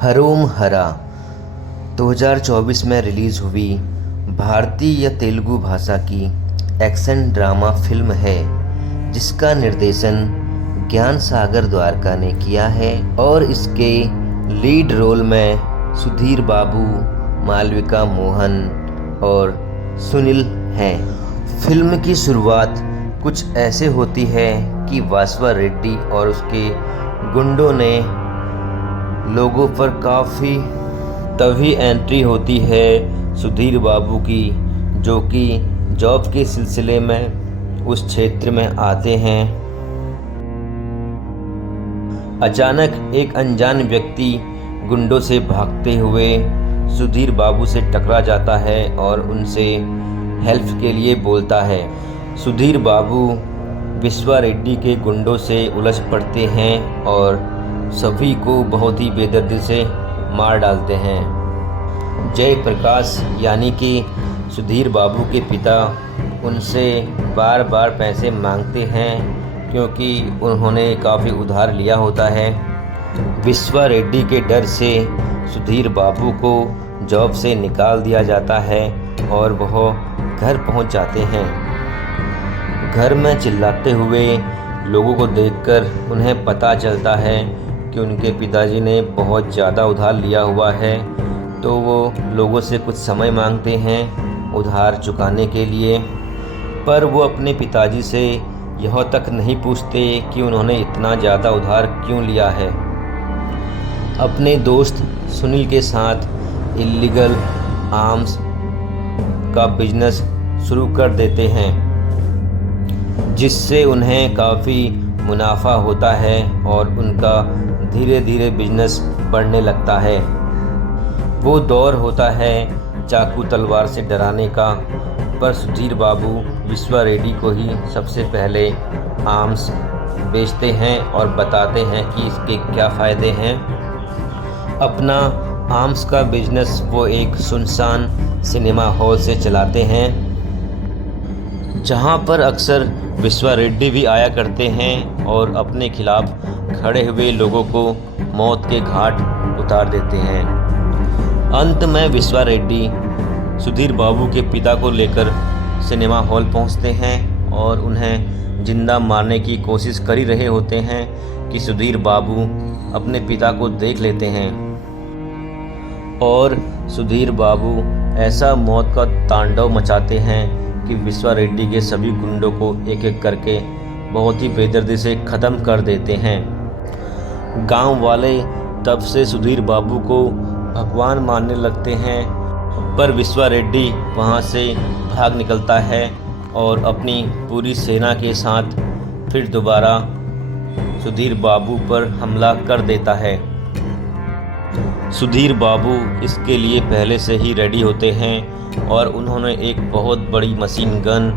हरोम हरा 2024 में रिलीज़ हुई भारतीय या तेलुगु भाषा की एक्शन ड्रामा फिल्म है जिसका निर्देशन ज्ञान सागर द्वारका ने किया है और इसके लीड रोल में सुधीर बाबू, मालविका मोहन और सुनील हैं। फिल्म की शुरुआत कुछ ऐसे होती है कि वासवा रेड्डी और उसके गुंडों ने लोगों पर काफ़ी तभी एंट्री होती है सुधीर बाबू की, जो कि जॉब के सिलसिले में उस क्षेत्र में आते हैं। अचानक एक अनजान व्यक्ति गुंडों से भागते हुए सुधीर बाबू से टकरा जाता है और उनसे हेल्प के लिए बोलता है। सुधीर बाबू विश्वा रेड्डी के गुंडों से उलझ पड़ते हैं और सभी को बहुत ही बेदर्दी से मार डालते हैं। जय प्रकाश यानी कि सुधीर बाबू के पिता उनसे बार बार पैसे मांगते हैं क्योंकि उन्होंने काफ़ी उधार लिया होता है। विश्वा रेड्डी के डर से सुधीर बाबू को जॉब से निकाल दिया जाता है और वह घर पहुंच जाते हैं। घर में चिल्लाते हुए लोगों को देखकर उन्हें पता चलता है कि उनके पिताजी ने बहुत ज़्यादा उधार लिया हुआ है, तो वो लोगों से कुछ समय मांगते हैं उधार चुकाने के लिए। पर वो अपने पिताजी से यह तक नहीं पूछते कि उन्होंने इतना ज़्यादा उधार क्यों लिया है। अपने दोस्त सुनील के साथ इल्लीगल आर्म्स का बिजनेस शुरू कर देते हैं जिससे उन्हें काफ़ी मुनाफा होता है और उनका धीरे धीरे बिजनेस बढ़ने लगता है। वो दौर होता है चाकू तलवार से डराने का, पर सुधीर बाबू विश्वा रेड्डी को ही सबसे पहले आर्म्स बेचते हैं और बताते हैं कि इसके क्या फ़ायदे हैं। अपना आर्म्स का बिजनेस वो एक सुनसान सिनेमा हॉल से चलाते हैं जहां पर अक्सर विश्वा रेड्डी भी आया करते हैं और अपने खिलाफ खड़े हुए लोगों को मौत के घाट उतार देते हैं। अंत में विश्वा रेड्डी सुधीर बाबू के पिता को लेकर सिनेमा हॉल पहुंचते हैं और उन्हें जिंदा मारने की कोशिश कर ही रहे होते हैं कि सुधीर बाबू अपने पिता को देख लेते हैं और सुधीर बाबू ऐसा मौत का तांडव मचाते हैं कि विश्वा रेड्डी के सभी गुंडों को एक एक करके बहुत ही बेदर्दी से ख़त्म कर देते हैं। गांव वाले तब से सुधीर बाबू को भगवान मानने लगते हैं, पर विश्वा रेड्डी वहां से भाग निकलता है और अपनी पूरी सेना के साथ फिर दोबारा सुधीर बाबू पर हमला कर देता है। सुधीर बाबू इसके लिए पहले से ही रेडी होते हैं और उन्होंने एक बहुत बड़ी मशीन गन,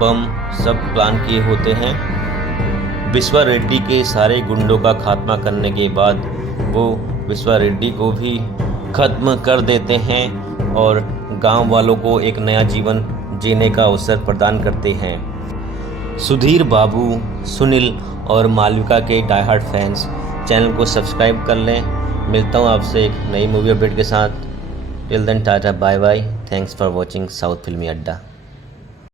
बम सब प्लान किए होते हैं। विश्वा रेड्डी के सारे गुंडों का खात्मा करने के बाद वो विश्वा रेड्डी को भी ख़त्म कर देते हैं और गांव वालों को एक नया जीवन जीने का अवसर प्रदान करते हैं। सुधीर बाबू, सुनील और मालविका के डाई हार्ड फैंस चैनल को सब्सक्राइब कर लें। मिलता हूँ आपसे एक नई मूवी अपडेट के साथ। Till then tata bye bye. Thanks for watching South Filmy अड्डा।